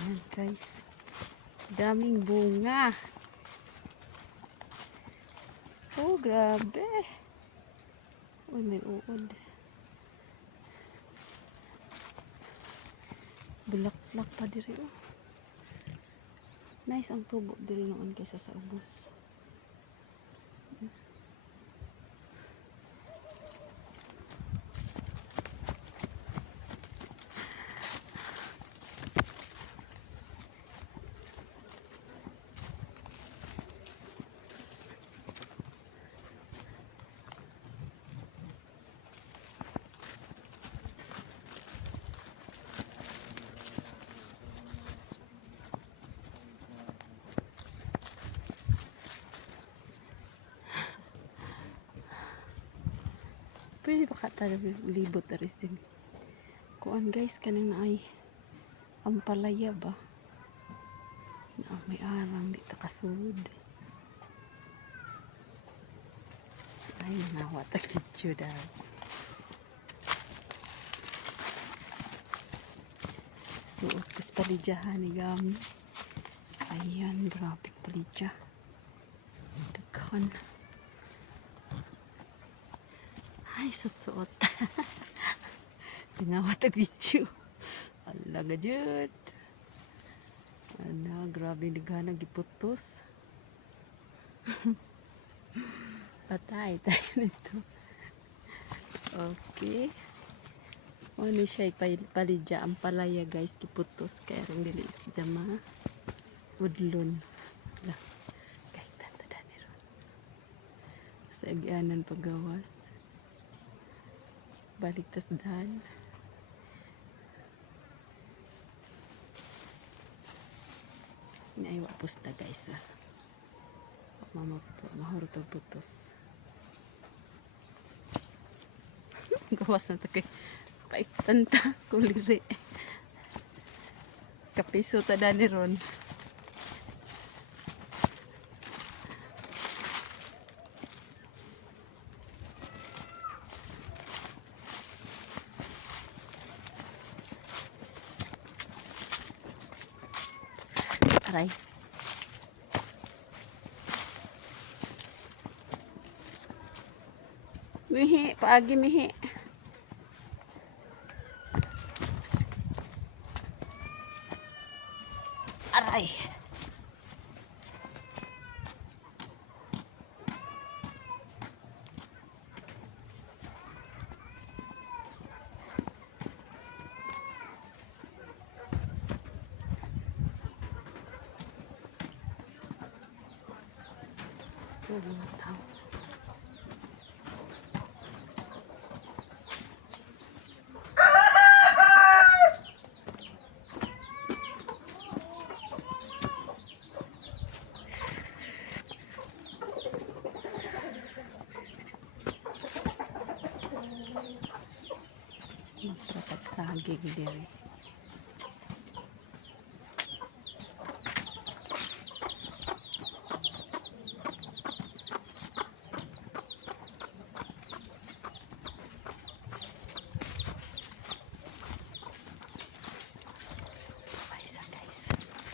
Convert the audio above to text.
Ayan guys, daming bunga. Oh grabe. Uy, may uod. Bulak-bulak pa diri oh. Nice ang tubo diri noon kaysa sa ubos. Pwede ba libot aris din. Kuan guys, kanang na ay ampalaya ba? Na may arang dito kasud. Ay, nawat ang video daw. Suot ko sa paligyahan ni Gami. Ayan, grabe paligya. Daghan. Ay, suot-suot. Tinawat ang video. Alaga dyan. Ano, grabe naghanang giputos. Patay tayo nito. Okay. Ano siya palidya ang palaya guys, giputos kaya rin dilis jama udlon. Lah. Guys, tanda ni ron. Sa agianan paggawas. Balik tas dan. Ini ay wapusta guys. Mahurot ang putos. Gawas na takay paitan ta kuliri. Kapiso ta dani ron. Aray. Mihi, paagi mihi. Aray. Mga tao. Magtrapat sa hagig diri.